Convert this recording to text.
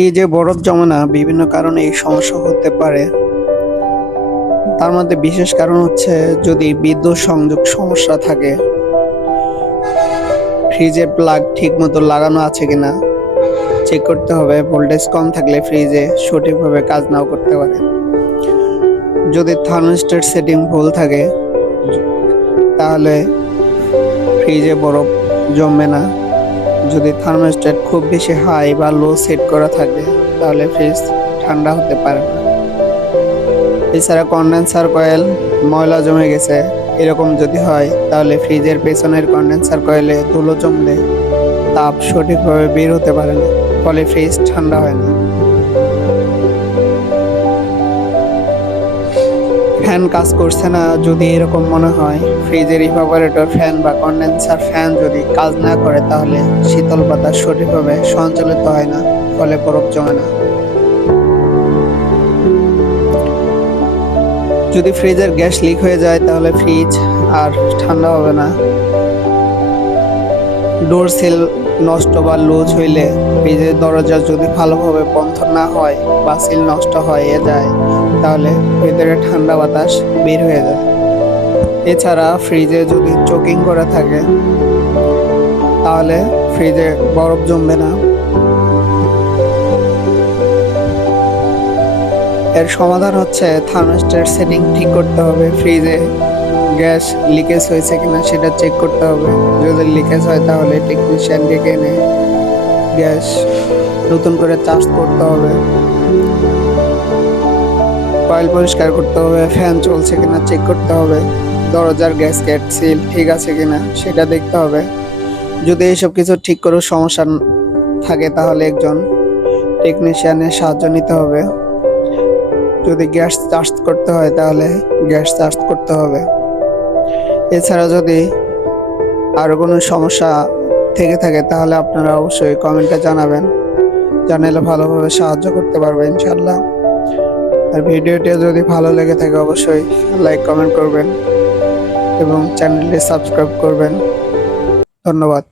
ফ্রিজে বরফ জমে না বিভিন্ন কারণে এই সমস্যা হতে পারে। তার মধ্যে বিশেষ কারণ হচ্ছে যদি বিদ্যুৎ সংযোগ সমস্যা থাকে, ফ্রিজে প্লাগ ঠিক মতো লাগানো আছে কিনা চেক করতে হবে। ভোল্টেজ কম থাকলে ফ্রিজে সঠিকভাবে কাজ নাও করতে পারে। যদি থার্মোস্টেট সেটিং ভুল থাকে, তাহলে ফ্রিজে বরফ জমবে না। যদি থার্মোস্ট্যাট খুব বেশি হাই বা লো সেট করা থাকে, তাহলে ফ্রিজ ঠান্ডা হতে পারে না। এছাড়া কন্ডেন্সার কয়েল ময়লা জমে গেছে, এরকম যদি হয়, তাহলে ফ্রিজের পেছনের কন্ডেন্সার কয়েলে ধুলো জমলে তাপ সঠিকভাবে বের হতে পারে না, ফলে ফ্রিজ ঠান্ডা হয় না। ফ্যান কাজ করছে না যদি এরকম মনে হয়। ফ্রিজের ইভাপোরেটর ফ্যান বা কন্ডেন্সার ফ্যান যদি কাজ না করে, তাহলে শীতল বাতাস সঠিকভাবে সঞ্চালিত হয় না, ফলে বরফ জমে না। যদি ফ্রিজের গ্যাস লিক হয়ে যায়, তাহলে ফ্রিজ আর ঠান্ডা হবে না। ডোর সেল নষ্ট বা লুজ হইলে ফ্রিজের দরজা যদি ভালোভাবে বন্ধ না হয় বা সিল নষ্ট হয়ে যায় তাহলে ভিতরে ঠান্ডা বাতাস বের হয়ে যায়। এছাড়া ফ্রিজে যদি চোকিং করা থাকে, তাহলে ফ্রিজে বরফ জমবে না। এর সমাধান হচ্ছে থার্মোস্ট্যাট সেটিং ঠিক করতে হবে। ফ্রিজে গ্যাস লিকেজ হয়েছে কিনা সেটা চেক করতে হবে। যদি লিকেজ হয় তাহলে টেকনিশিয়ান ডেকে এনে গ্যাস নতুন করে চার্জ করতে হবে। কয়েল পরিষ্কার করতে হবে, ফ্যান চলছে কিনা চেক করতে হবে, দরজার গ্যাসকেট সিল ঠিক আছে কিনা সেটা দেখতে হবে। যদি এইসব কিছু ঠিক করে সমস্যা থাকে তাহলে একজন টেকনিশিয়ানের সাহায্য নিতে হবে। যদি গ্যাস চার্জ করতে হয় তাহলে গ্যাস চার্জ করতে হবে। এছাড়া যদি আরও কোনো সমস্যা থেকে থাকে তাহলে আপনারা অবশ্যই কমেন্টে জানাবেন। জানালে ভালোভাবে সাহায্য করতে পারবে ইনশাল্লাহ আর ভিডিওটি যদি ভালো লেগে থাকে অবশ্যই লাইক, কমেন্ট করবেন এবং চ্যানেলটি সাবস্ক্রাইব করবেন। ধন্যবাদ।